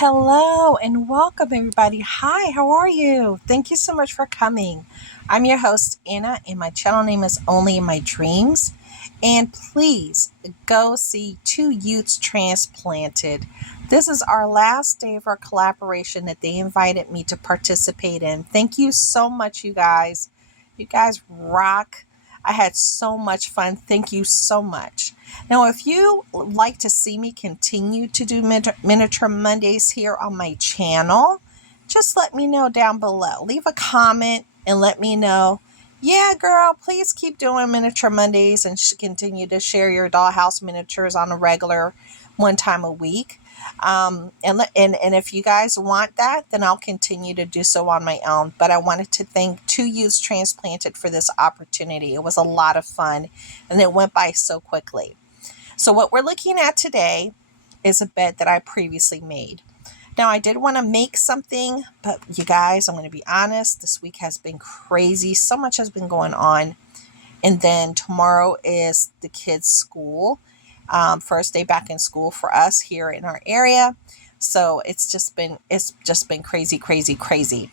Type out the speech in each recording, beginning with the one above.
Hello and welcome, everybody. Hi, how are you? Thank you so much for coming. I'm your host, Anna, and my channel name is Only in My Dreams. And please go see Two Youths Transplanted. This is our last day of our collaboration that they invited me to participate in. Thank you so much, you guys. You guys rock. I had so much fun. Thank you so much. Now, if you like to see me continue to do Miniature Mondays here on my channel, just let me know down below. Leave a comment and let me know, yeah, girl, please keep doing Miniature Mondays and continue to share your dollhouse miniatures on a regular one time a week. And if you guys want that, then I'll continue to do so on my own. But I wanted to thank Two Youths Transplanted for this opportunity. It was a lot of fun, and it went by so quickly. So what we're looking at today is a bed that I previously made. Now, I did want to make something, but you guys, I'm going to be honest, this week has been crazy. So much has been going on. And then tomorrow is the kids' school. First day back in school for us here in our area. So it's just been crazy, crazy, crazy.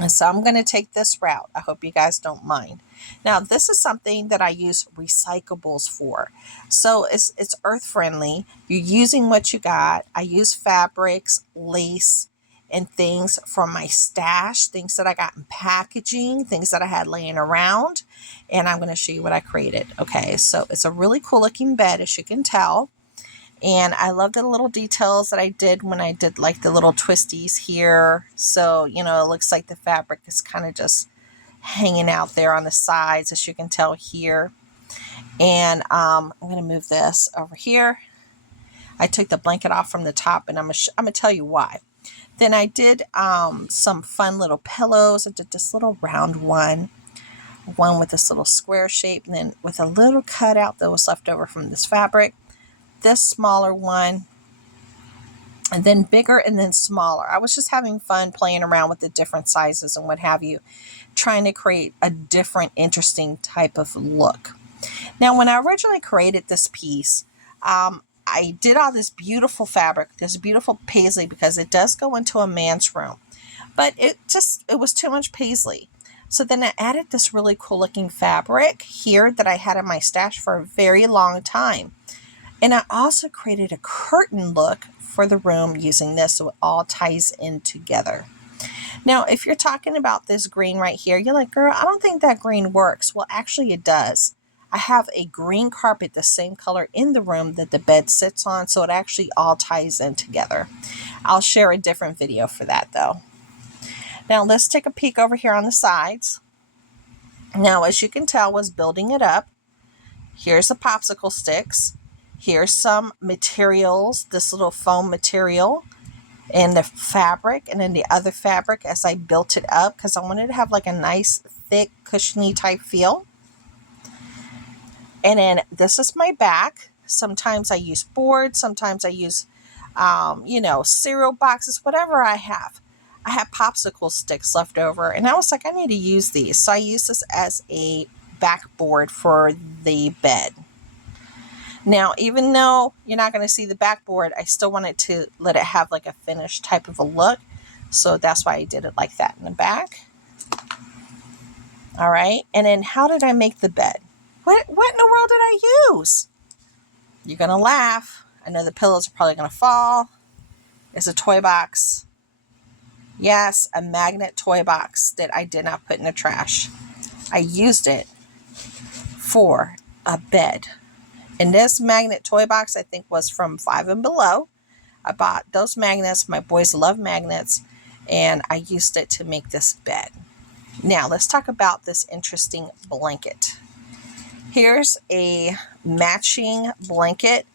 And so I'm going to take this route. I hope you guys don't mind. Now, this is something that I use recyclables for. So it's earth friendly. You're using what you got. I use fabrics, lace, and things from my stash, things that I got in packaging, things that I had laying around. And I'm going to show you what I created. Okay, so it's a really cool looking bed, as you can tell. And I love the little details that I did when I did like the little twisties here. So, it looks like the fabric is kind of just hanging out there on the sides, as you can tell here. And I'm going to move this over here. I took the blanket off from the top, and I'm going to tell you why. Then I did some fun little pillows. I did this little round one with this little square shape, and then with a little cutout that was left over from this fabric. This smaller one, and then bigger, and then smaller. I was just having fun playing around with the different sizes and what have you, trying to create a different, interesting type of look. Now, when I originally created this piece, I did all this beautiful fabric, this beautiful paisley, because it does go into a man's room, but it was too much paisley. So then I added this really cool looking fabric here that I had in my stash for a very long time. And I also created a curtain look for the room using this, so it all ties in together. Now, if you're talking about this green right here, you're like, girl, I don't think that green works. Well, actually it does. I have a green carpet, the same color in the room that the bed sits on, so it actually all ties in together. I'll share a different video for that though. Now let's take a peek over here on the sides. Now, as you can tell, I was building it up. Here's the popsicle sticks. Here's some materials, this little foam material and the fabric, and then the other fabric as I built it up, because I wanted to have like a nice, thick, cushiony type feel. And then this is my back. Sometimes I use boards, sometimes I use, cereal boxes, whatever I have. I had popsicle sticks left over, and I was like, I need to use these. So I use this as a backboard for the bed. Now, even though you're not going to see the backboard, I still wanted to let it have like a finished type of a look. So that's why I did it like that in the back. All right. And then how did I make the bed? What in the world did I use? You're going to laugh. I know the pillows are probably going to fall. It's a toy box. Yes, a magnet toy box that I did not put in the trash. I used it for a bed. And this magnet toy box, I think, was from Five and Below. I bought those magnets. My boys love magnets. And I used it to make this bed. Now, let's talk about this interesting blanket. Here's a matching blanket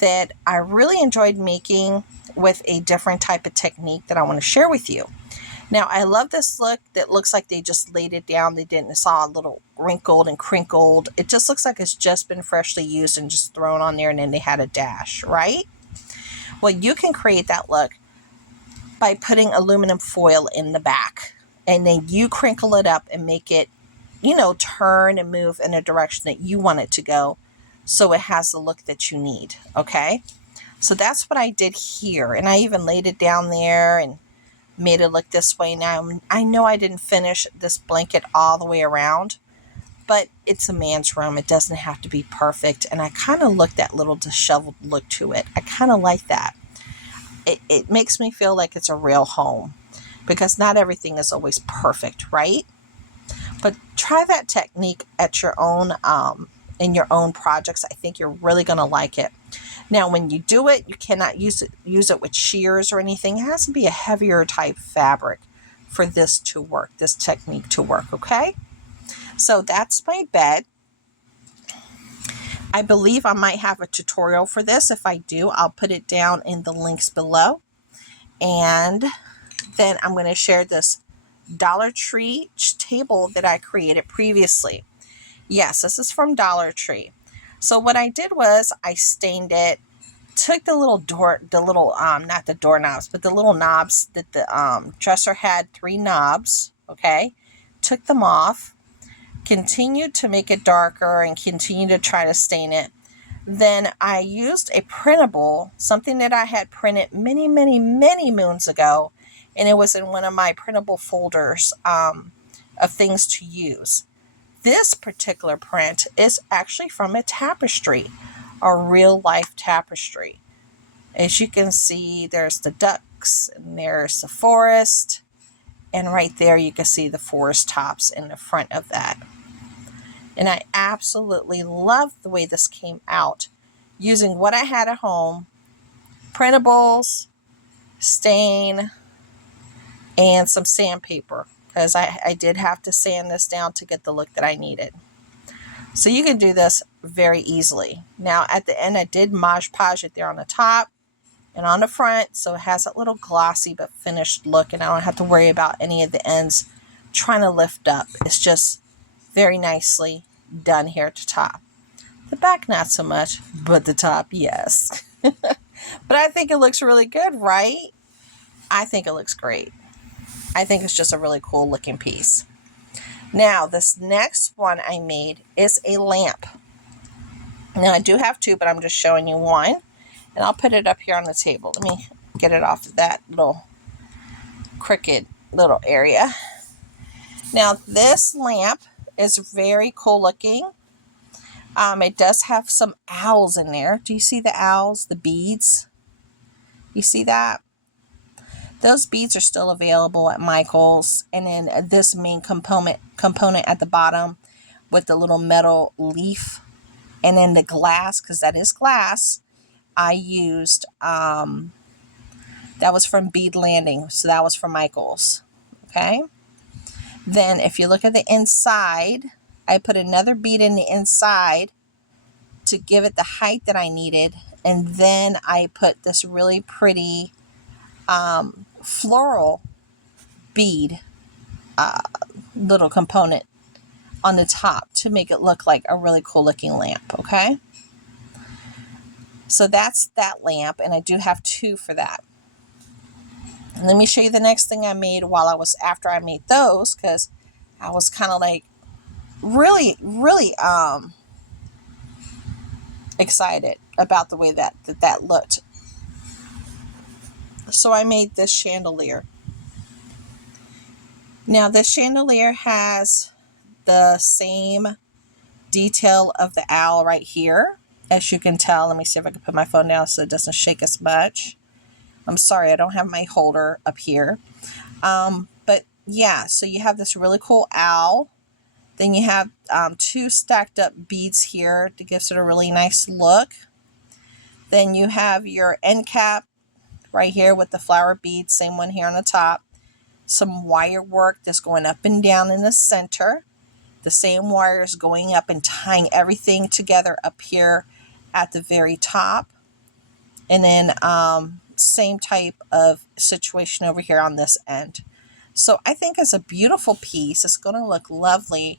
that I really enjoyed making with a different type of technique that I want to share with you. Now, I love this look that looks like they just laid it down. It's all a little wrinkled and crinkled. It just looks like it's just been freshly used and just thrown on there, and then they had a dash, right? Well, you can create that look by putting aluminum foil in the back, and then you crinkle it up and make it, turn and move in a direction that you want it to go, so it has the look that you need, okay? So that's what I did here. And I even laid it down there and made it look this way. Now, I know I didn't finish this blanket all the way around, but it's a man's room. It doesn't have to be perfect. And I kind of look that little disheveled look to it. I kind of like that. It makes me feel like it's a real home, because not everything is always perfect, right? But try that technique at your own, in your own projects. I think you're really going to like it. Now, when you do it, you cannot use it with shears or anything. It has to be a heavier type fabric for this to work, this technique to work, okay? So that's my bed. I believe I might have a tutorial for this. If I do, I'll put it down in the links below. And then I'm going to share this Dollar Tree table that I created previously. Yes, this is from Dollar Tree. So what I did was I stained it, took the little not the doorknobs, but the little knobs that the dresser had, 3 knobs, okay? Took them off, continued to make it darker and continue to try to stain it. Then I used a printable, something that I had printed many, many, many moons ago, and it was in one of my printable folders of things to use. This particular print is actually from a tapestry, a real life tapestry. As you can see, there's the ducks and there's the forest, and right there you can see the forest tops in the front of that. And I absolutely love the way this came out, using what I had at home, printables, stain, and some sandpaper, because I did have to sand this down to get the look that I needed. So you can do this very easily. Now at the end, I did Mod Podge it there on the top and on the front, so it has that little glossy but finished look, and I don't have to worry about any of the ends trying to lift up. It's just very nicely done here at the top. The back, not so much, but the top, yes. But I think it looks really good, right? I think it looks great. I think it's just a really cool looking piece. Now, this next one I made is a lamp. Now, I do have 2, but I'm just showing you one. And I'll put it up here on the table. Let me get it off of that little crooked little area. Now, this lamp is very cool looking. It does have some owls in there. Do you see the owls, the beads? You see that? Those beads are still available at Michael's. And then this main component at the bottom with the little metal leaf. And then the glass, because that is glass, I used, that was from Bead Landing. So that was from Michael's. Okay. Then if you look at the inside, I put another bead in the inside to give it the height that I needed. And then I put this really pretty floral bead little component on the top to make it look like a really cool looking lamp. Okay. So that's that lamp, and I do have 2 for that. And let me show you the next thing I made after I made those, because I was kind of like really, really excited about the way that looked. So I made this chandelier. Now this chandelier has the same detail of the owl right here, as you can tell. Let me see if I can put my phone down so it doesn't shake as much. I'm sorry, I don't have my holder up here. But yeah, so you have this really cool owl. Then you have 2 stacked up beads here that gives it a really nice look. Then you have your end cap right here with the flower beads, same one here on the top. Some wire work that's going up and down in the center. The same wires going up and tying everything together up here at the very top. And then same type of situation over here on this end. So I think it's a beautiful piece. It's going to look lovely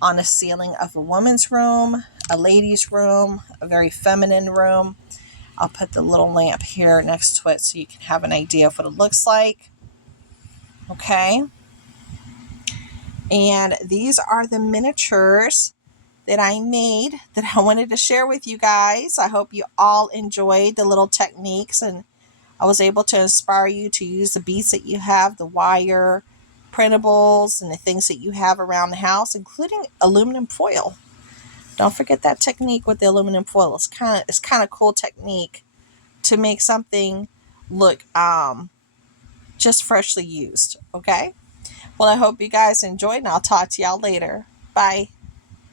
on the ceiling of a woman's room, a lady's room, a very feminine room. I'll put the little lamp here next to it so you can have an idea of what it looks like. Okay. And these are the miniatures that I made that I wanted to share with you guys. I hope you all enjoyed the little techniques, and I was able to inspire you to use the beads that you have, the wire, printables, and the things that you have around the house, including aluminum foil. Don't forget that technique with the aluminum foil. It's kind of cool technique to make something look just freshly used. Okay. Well, I hope you guys enjoyed, and I'll talk to y'all later. Bye.